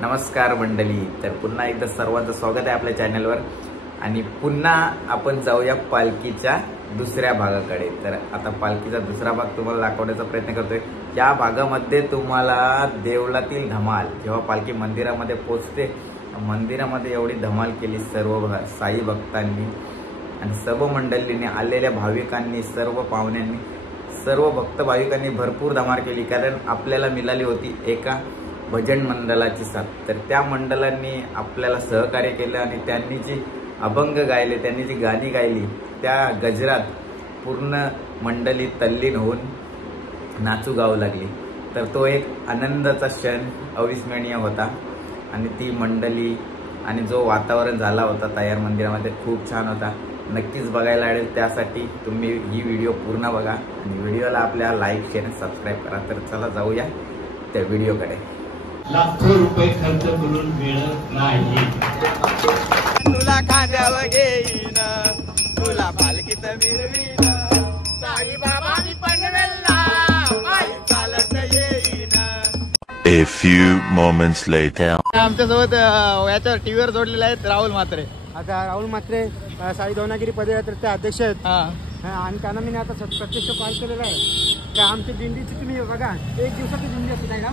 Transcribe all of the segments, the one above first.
नमस्कार मंडळी, तर पुन्हा एकदा सर्वांचं स्वागत आहे आपल्या चॅनलवर. आणि पुन्हा आपण जाऊया पालखीच्या दुसऱ्या भागाकडे. तर आता पालखीचा दुसरा भाग तुम्हाला दाखवण्याचा प्रयत्न करतोय. या भागामध्ये तुम्हाला देवळातील धमाल, जेव्हा पालखी मंदिरामध्ये पोहोचते, मंदिरामध्ये एवढी धमाल केली सर्व साई भक्तांनी आणि सर्व मंडळींनी, आलेल्या भाविकांनी, सर्व पाहुण्यांनी, सर्व भक्त भाविकांनी भरपूर धमाल केली. कारण आपल्याला मिळाली होती एका भजन मंडळाची साथ. तर त्या मंडळांनी आपल्याला सहकार्य केलं आणि त्यांनी जी अभंग गायले, त्यांनी जी गाणी गायली, त्या गजरात पूर्ण मंडळी तल्लीन होऊन नाचू गाऊ लागली. तर तो एक आनंदाचा क्षण अविस्मरणीय होता. आणि ती मंडळी आणि जो वातावरण झाला होता तयार मंदिरामध्ये खूप छान होता. नक्कीच बघायला आवडेल. त्यासाठी तुम्ही ही व्हिडिओ पूर्ण बघा आणि व्हिडिओला आपल्या लाईक, शेअर, सबस्क्राईब करा. तर चला जाऊया त्या व्हिडिओकडे. लाखो रुपये खर्च करून मिळत नाही. तुला खांद्यावर घेईन, तुला पालखीत मिरवीन, साई बाबांनी पनवेलला पायी चालत येईन. A few moments later. आमच्यासोबत याच्यावर टीव्हीवर जोडलेले आहेत राहुल म्हात्रे. आता राहुल म्हात्रे साई दोनागिरी पदयात्रेचे अध्यक्ष आहेत. आणि त्यांना मी आता प्रत्यक्ष कॉल केलेला आहे तर आमची दिंडीची तुम्ही बघा, एक दिवसाची दिंडी असते नाही का,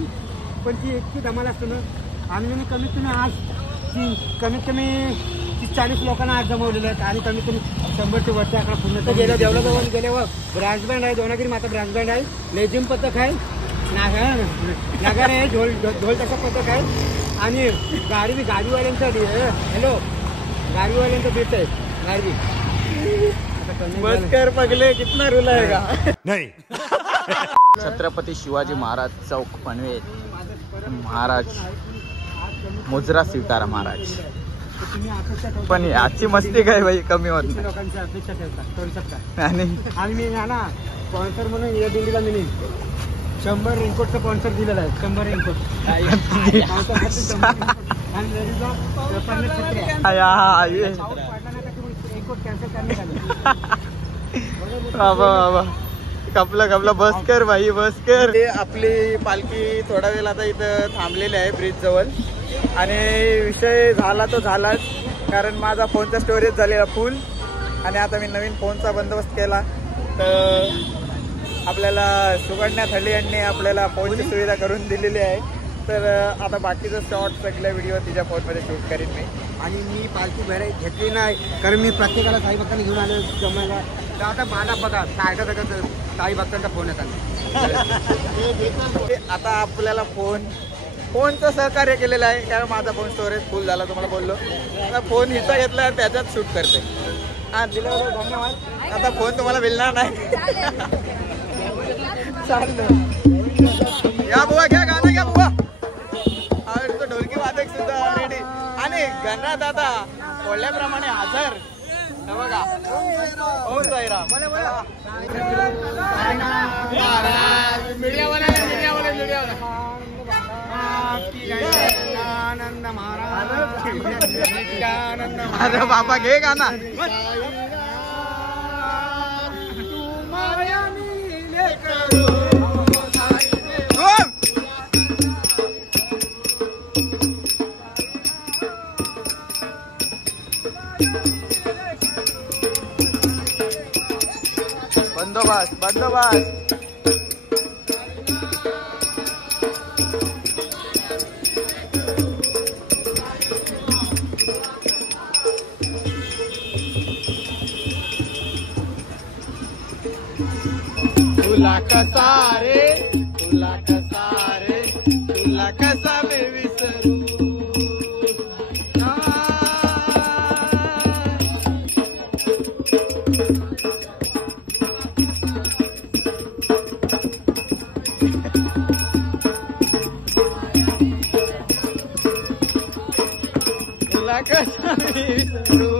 पण ती इतकी धमाल असते ना. आणि मी कमीत कमी आज कमीत कमी 30-40 लोकांना आज जमवलेले आहेत आणि कमीत कमी 100 वरती आकडा पूर्ण गेलं. देवळाजवळ गेल्यावर ब्रास बँड आहे, दोनागिरी माता ब्रास बँड आहे, लेझिम पथक आहे, नागर आहे, ढोल तसा पथक आहे आणि गाडीवाल्यांचा हॅलो गाडीवाल्यांचा बीच आहे गाडी. बस कर पगले, कितना रुला है का नाही. छत्रपती शिवाजी महाराज चौक पनवेल महाराज, मुजरा स्वीकारा महाराज. पण याची मस्ती काय भाई कमी होत नाही. लोकांची अपेक्षा ठेवतात आणि मी ना स्पॉन्सर म्हणून या दिल्लीला मी 100 रेनकोटचं स्पॉन्सर दिलेलं आहे. 100 रेनकोट रेनकोट कॅन्सल करण्यात आलं. बाबा कपला बस कर भाई, बस कर. आपली पालखी थोडा वेळ आता इथं थांबलेली आहे ब्रिज जवळ. आणि विषय झाला तो झालाच, कारण माझा फोनचा स्टोरेज झालेला फुल आणि आता मी नवीन फोनचा बंदोबस्त केला. तर आपल्याला सुगंधा थळी यांनी आपल्याला फोनची सुविधा करून दिलेली आहे. तर आता बाकीचं शॉर्ट सगळ्या व्हिडिओ तिच्या फोनमध्ये शूट करीन मी. आणि मी पालखी भराई घेतली नाही, कारण मी प्रत्येकाला साई भक्तांनी घेऊन आलो जमायला. तर आता माझा बघा काय साई भक्तांचा फोन येतात. आता आपल्याला फोनचं सहकार्य केलेलं आहे, कारण माझा फोन स्टोरेज फुल झाला तुम्हाला बोललो. आता फोन हिचा घेतला, त्याच्यात शूट करते. हा दिल्याबद्दल धन्यवाद. आता फोन तुम्हाला मिळणार नाही. या बुवा, घ्या गाणं घ्या बुवा. तो ढोलकी वादक सुद्धा रेडी आणि गणरात आता बोलल्याप्रमाणे हजर. बघा हो साईराम. अरे बाबा घे गाणं. बंदोबस्त तुला कसा रे, तुला कसा रे, तुला कसा मी विसरू. तुला कसा मी विसरू.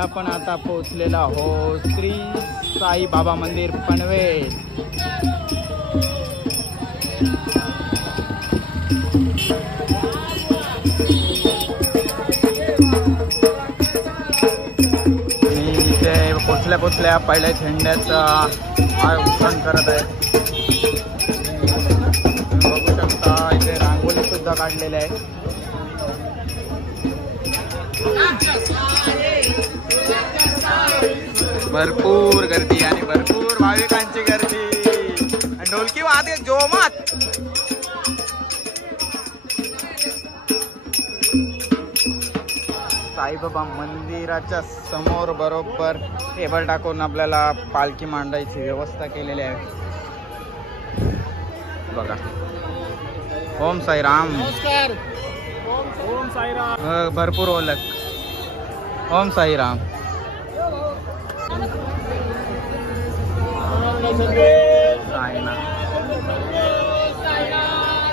आपण आता पोहोचलेलो आहो श्री साई बाबा मंदिर पनवेल. इथे पोचल्या पहिल्या झेंड्याचा आयोजन करत आहे. बघू शकता इथे रांगोली सुद्धा काढलेली आहे. भरपूर गर्दी आणि भरपूर भाविकांची गर्दी. ढोलकी वाजते जोमात. साईबाबा मंदिराच्या समोर बरोबर टेबल टाकून आपल्याला पालखी मांडायची व्यवस्था केलेली आहे बघा. ओम साईराम. नमस्कार. ओम साईराम. भरपूर ओळख. ओम साईराम.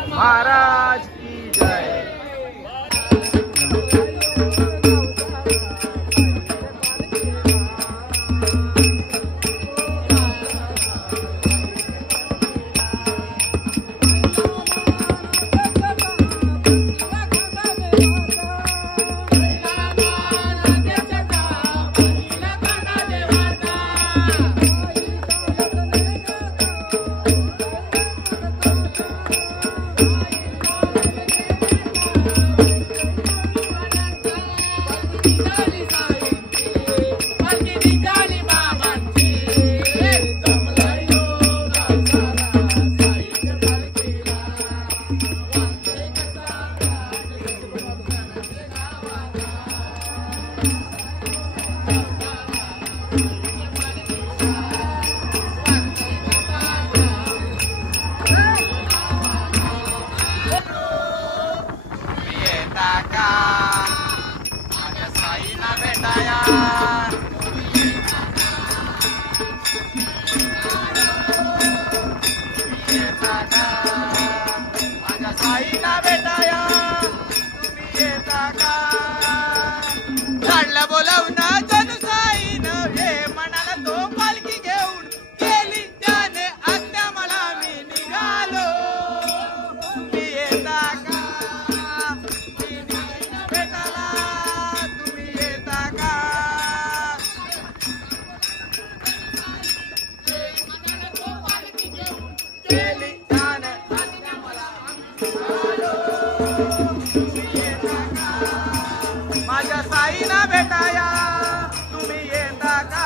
महाराज की जय. माझ्या साईना भेटाया तुम्ही येता का.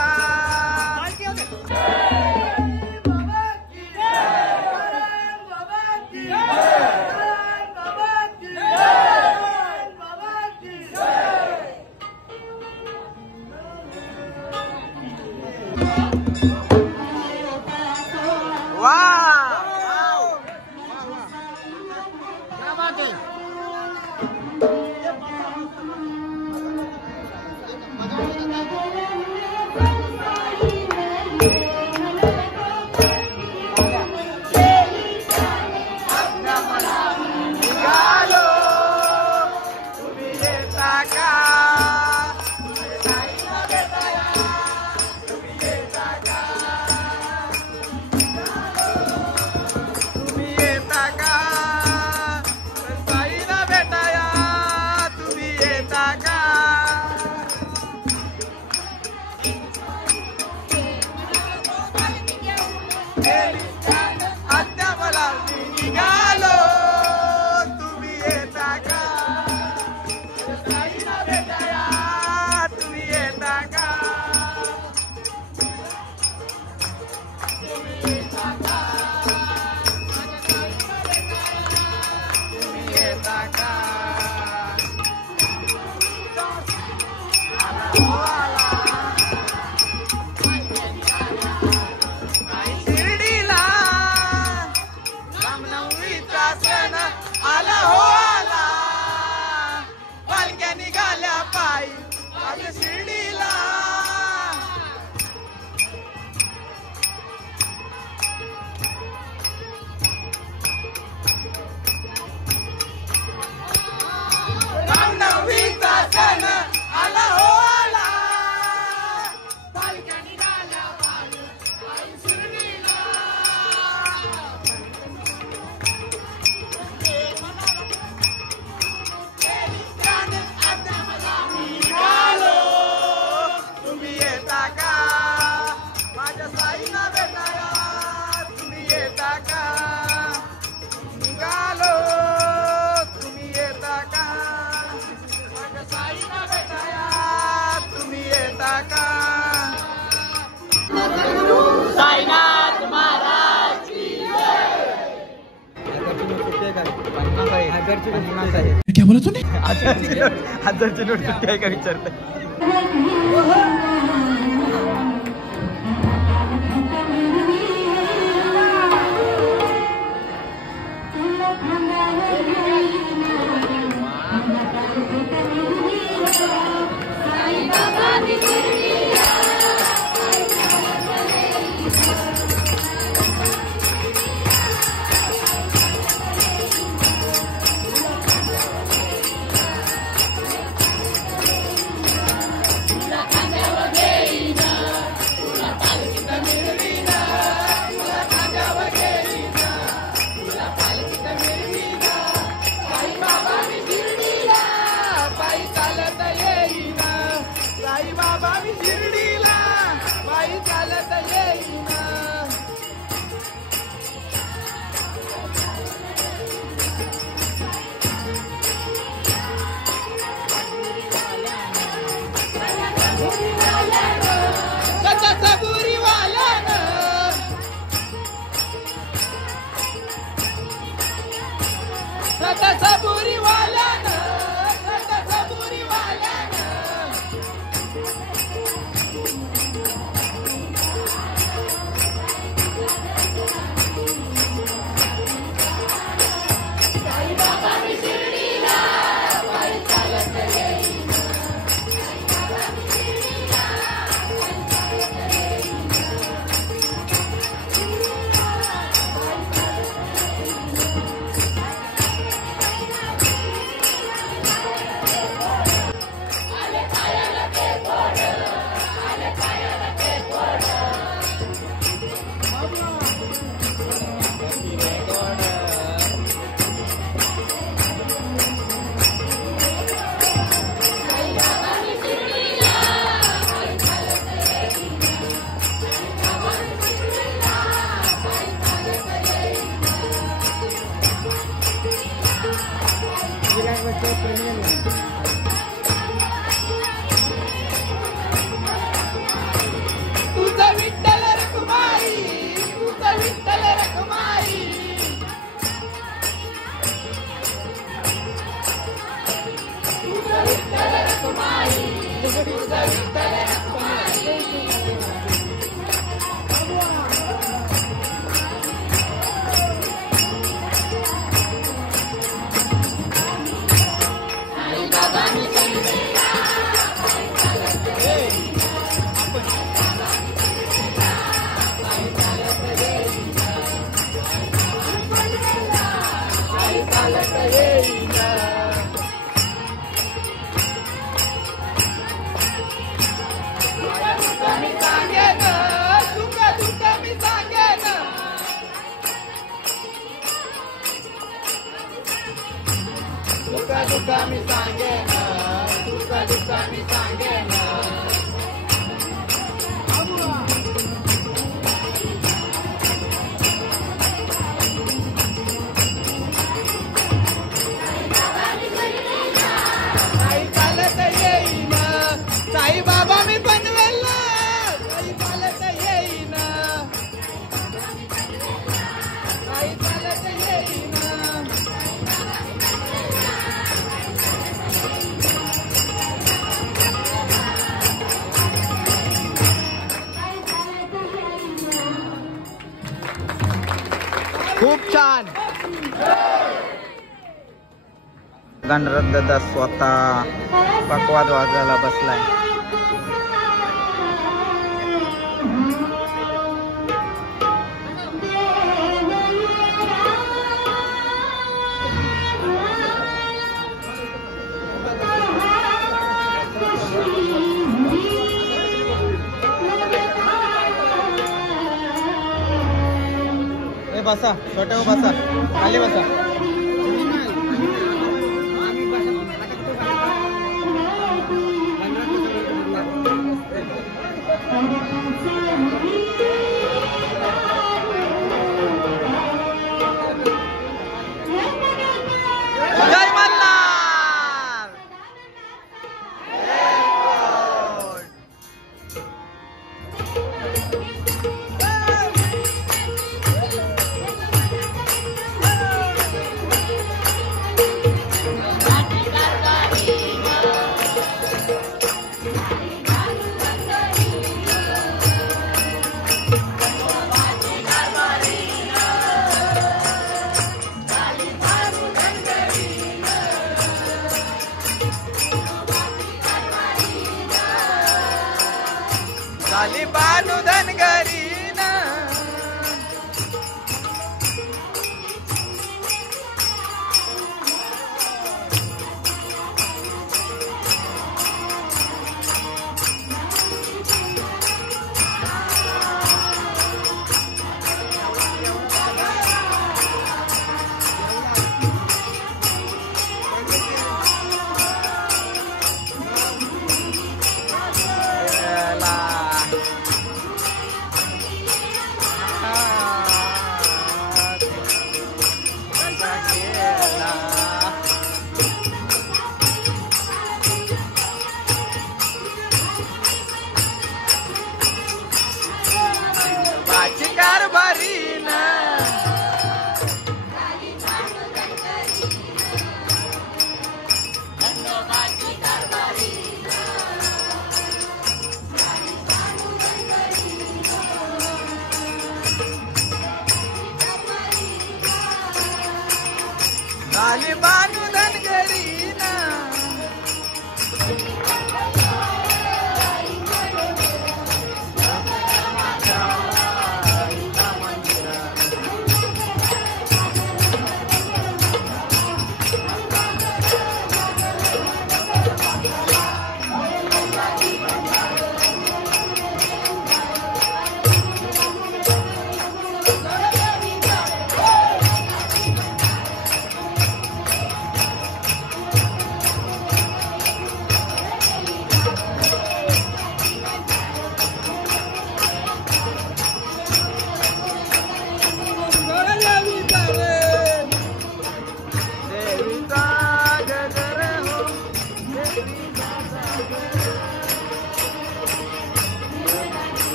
असं आहे. क्या बोला तूने? हजारची नोट सुट्टी आहे का विचारतंय. खूप छान. गणराज दादा स्वतः पकवाद वाजायला बसलाय. बसा छोट्या बसा खाली बसा. जय मल्हार.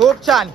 खूप छान.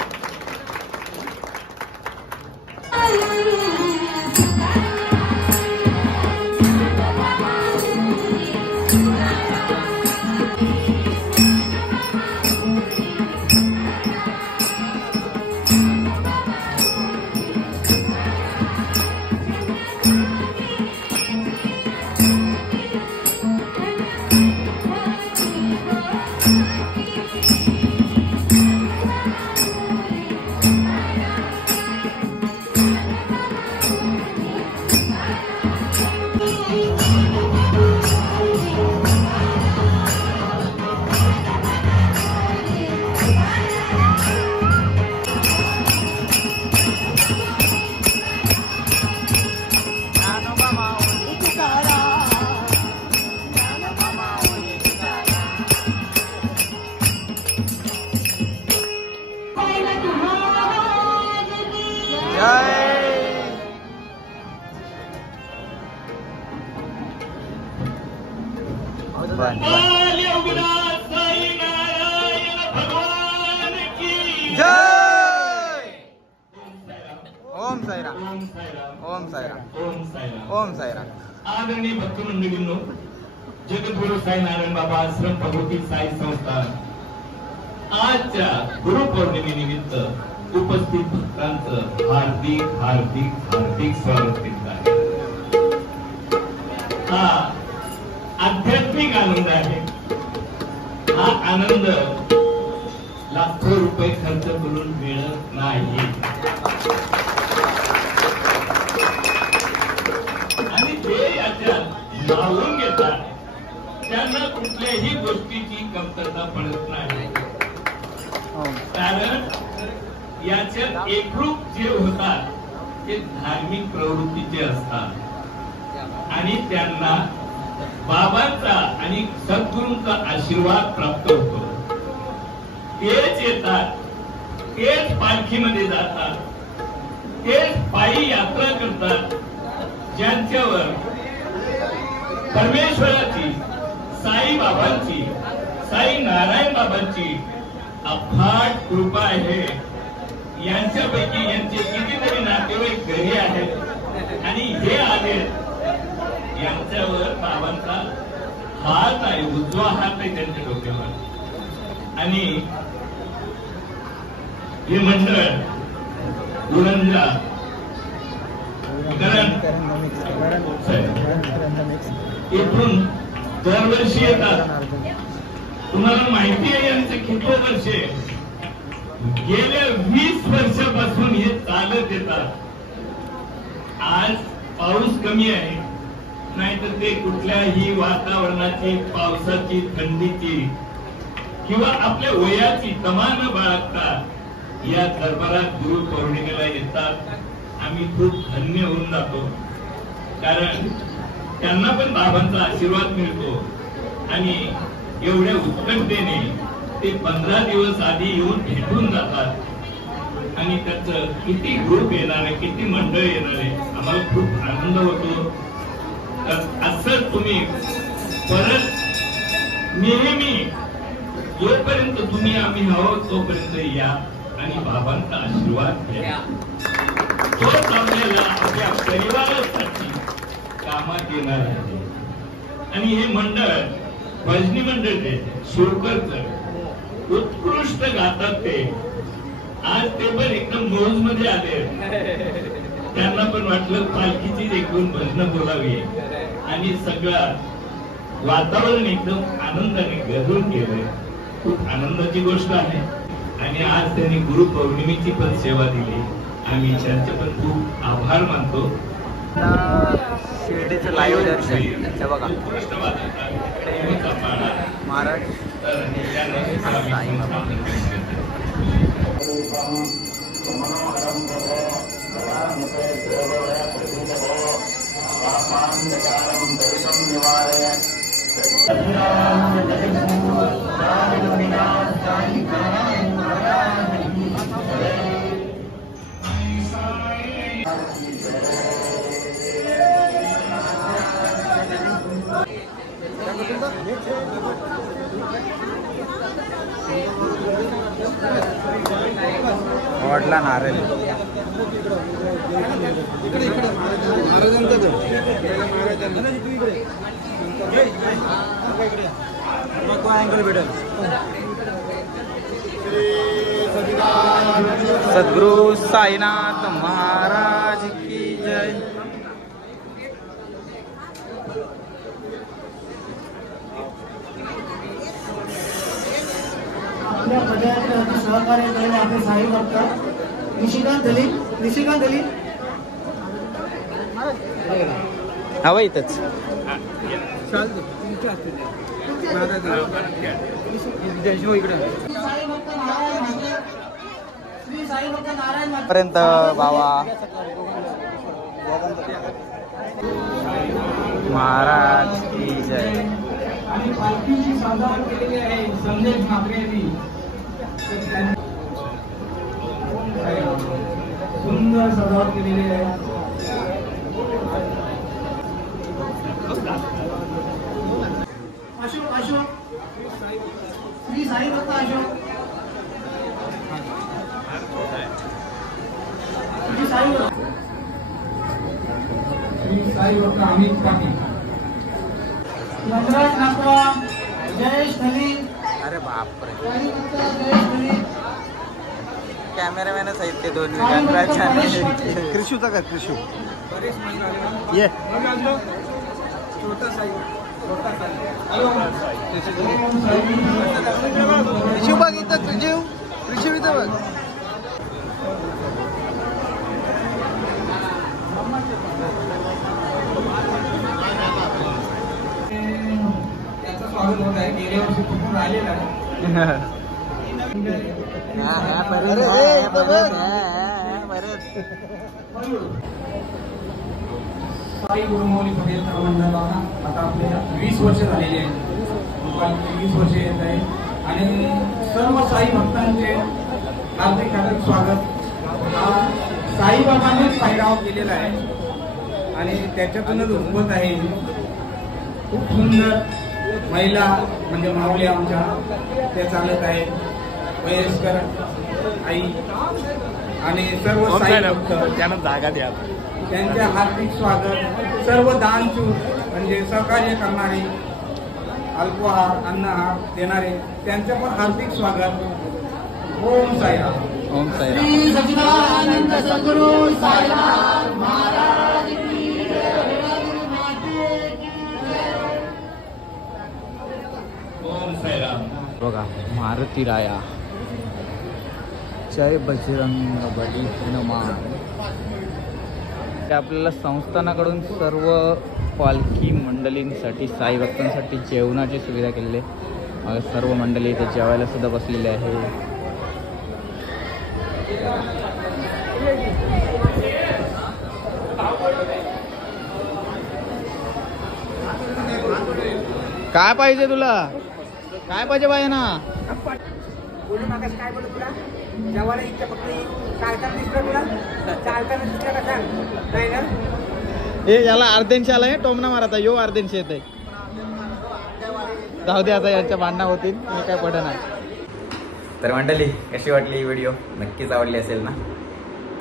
ओम साईराम. ओम साईराम. ओम साईराम. आदरणीय भक्तमंडळींनो, जगद्गुरु साई नारायण बाबा आश्रम भगवती साई संस्थान आजच्या गुरुपौर्णिमेनिमित्त उपस्थित भक्तांचं हार्दिक हार्दिक हार्दिक स्वागत करीत आहे. हा आध्यात्मिक आनंद आहे. हा आनंद लाखो रुपये खर्च करून मिळत नाही. आणि जे याच्यात लावून घेतात त्यांना कुठल्याही गोष्टीची कमतरता पडत नाही. कारण याच्यात एकरूप जे होतात ते धार्मिक प्रवृत्तीचे असतात आणि त्यांना बाबांचा आणि सद्गुरूंचा आशीर्वाद प्राप्त होतो. तेच येतात, तेच पालखीमध्ये जातात, तेच पायी यात्रा करतात, ज्यांच्यावर परमेश्वराची, साई बाबांची, साई नारायण बाबांची अफाट कृपा आहे. यांच्यापैकी यांचे कितीतरी नातेवाईक घरी आहेत आणि हे आहेत. यांच्यावर बाबांचा हात आहे, उजवा हात आहे त्यांच्या डोक्यावर. आणि हे मंडळ उरंजा इथून दरवर्षी येतात. तुम्हाला माहिती आहे यांचं किती वर्षे, गेल्या 20 वर्षापासून हे चालत येतात. आज पाऊस कमी आहे, नाहीतर ते कुठल्याही वातावरणाची, पावसाची, थंडीची किंवा आपल्या वयाची तमा न बाळगता या दरबारात गुरुपौर्णिमेला येतात. आम्ही खूप धन्य होऊन जातो, कारण त्यांना पण बाबांचा आशीर्वाद मिळतो आणि एवढ्या उत्कंठेने ते 15 दिवस आधी येऊन भेटून जातात आणि त्याचं किती ग्रुप येणार आहे, किती मंडळ येणार आहे, आम्हाला खूप आनंद होतो. तर असं तुम्ही परत नेहमी जोपर्यंत तुम्ही आम्ही आहोत तोपर्यंत या आणि बाबांचा आशीर्वाद घ्या. तोच आपल्याला आपल्या परिवारासाठी कामात येणार आहे. आणि हे मंडळ भजनी मंडळ ते शिवकरचं उत्कृष्ट गातात ते. आज ते पण एकदम मोज मध्ये आले, त्यांना पण वाटलं पालखीची देखून भजन बोलावी आणि सगळं वातावरण एकदम आनंदाने गजून गेलंय. खूप आनंदाची गोष्ट आहे. आणि आज त्यांनी गुरुपौर्णिमेची पण सेवा दिली. आम्ही त्यांचे पण खूप आभार मानतो. शिर्डीचं लाईव्ह दर्शन बघा महाराज वडला नारळ सद्गुरु साईनाथ महाराज की जय. आपल्या पदयात्रेसाठी सहकार्य केलेले आपले साई भक्त निशिकांत दलित हवं इथंच पर्यंत बाबा महाराज की जय. आणि पालखीची सजावट केलेली आहे संदेश ठाकरे यांनी. सुंदर सजावट केलेली आहे. अशोक श्री साई भक्त अशोक श्री साई भक्त अमित पाटील नटराज नाकवा जयेश दलित. अरे बापरे साई भक्त जयेश दलित. कॅमेरामॅनच आहेत ते दोन गणराज कृषूचा का कृषू ये कृषू बघ इथं कृषू इथं बघ. त्याचं स्वागत होत आहे. गेल्या वर्षी कुठून आलेला आहे. साई गुरुमौली पदयात्रा मंडळाला आता आपल्याला 20 वर्ष झालेली आहेत. 20 वर्ष येत आहे आणि सर्व साई भक्तांचे हार्दिक स्वागत. हा साईबाबांनीच पायराव केलेला आहे आणि त्याच्यातूनच उद्भवत आहे. खूप सुंदर महिला म्हणजे माऊली आमच्या त्या चालत आहेत. वयस्कर आई आणि सर्व साई भक्त त्यांना जागा द्या. त्यांचे हार्दिक स्वागत. सर्व दानशूर म्हणजे सहकार्य करणारे, अल्पहार अन्नहार देणारे त्यांचे पण हार्दिक स्वागत. ओम साईराम. ओम साईराम. श्री सच्चिदानंद सद्गुरु साईनाथ महाराज की जय. ओम साईराम. बघा मारुती राया जय बजरंग बली हनुमान. आपल्याला संस्थानाकडून सर्व पालखी मंडळींसाठी साई भक्तांसाठी जेवणाची सुविधा केलेली आहे. सर्व मंडळी इथे जेवायला सुद्धा बसलेले आहे. काय पाहिजे तुला? काय पाहिजे बाई ना? बोलू नका. काय बोलू तुला? जेवायला इच्छा फक्त चालताना दिसलं तुला? चालताना दिसलं का सांग? नाही ना? ए याला अर्ध्यांशी आलाय टोमना मारता. यो अर्ध्यांशी येत आहे. जाऊ दे आता, यांच्या भांडणं होतील. मी काय पडत नाही. तर मंडळी, कशी वाटली ही व्हिडिओ? नक्कीच आवडली असेल ना?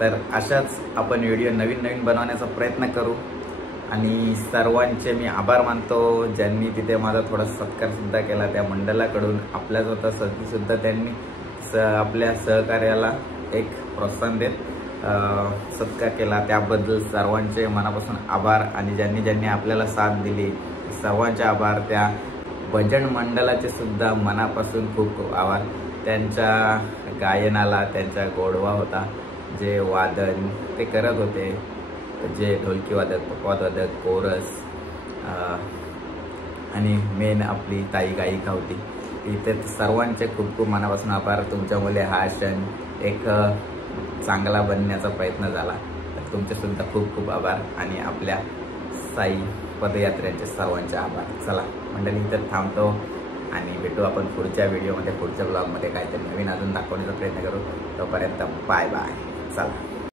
तर अशाच आपण व्हिडिओ नवीन नवीन बनवण्याचा प्रयत्न करू. आणि सर्वांचे मी आभार मानतो ज्यांनी तिथे माझा थोडा सत्कार सुद्धा केला. त्या मंडळाकडून आपल्याच होता सुद्धा त्यांनी आपल्या सहकार्याला एक प्रोत्साहन देत सत्कार केला. त्याबद्दल सर्वांचे मनापासून आभार. आणि ज्यांनी ज्यांनी आपल्याला साथ दिली सर्वांचे आभार. त्या भजन मंडळाचे सुद्धा मनापासून खूप खूप आभार. त्यांच्या गायनाला त्यांचा गोडवा होता. जे वादन ते करत होते, जे ढोलकी वादक, पकवादक, कोरस आणि मेन आपली ताई गायिका होती. इथे सर्वांचे खूप खूप मनापासून आभार. तुमच्यामुळे हा क्षण एक चांगला बनण्याचा प्रयत्न झाला. तर तुमचे सुद्धा खूप खूप आभार. आणि आपल्या साई पदयात्रेचे सर्वांचे आभार. चला मंडळी, इथं थांबतो आणि भेटू आपण पुढच्या व्हिडिओमध्ये, पुढच्या ब्लॉगमध्ये काहीतरी नवीन अजून दाखवण्याचा प्रयत्न करू. तोपर्यंत बाय बाय. चला.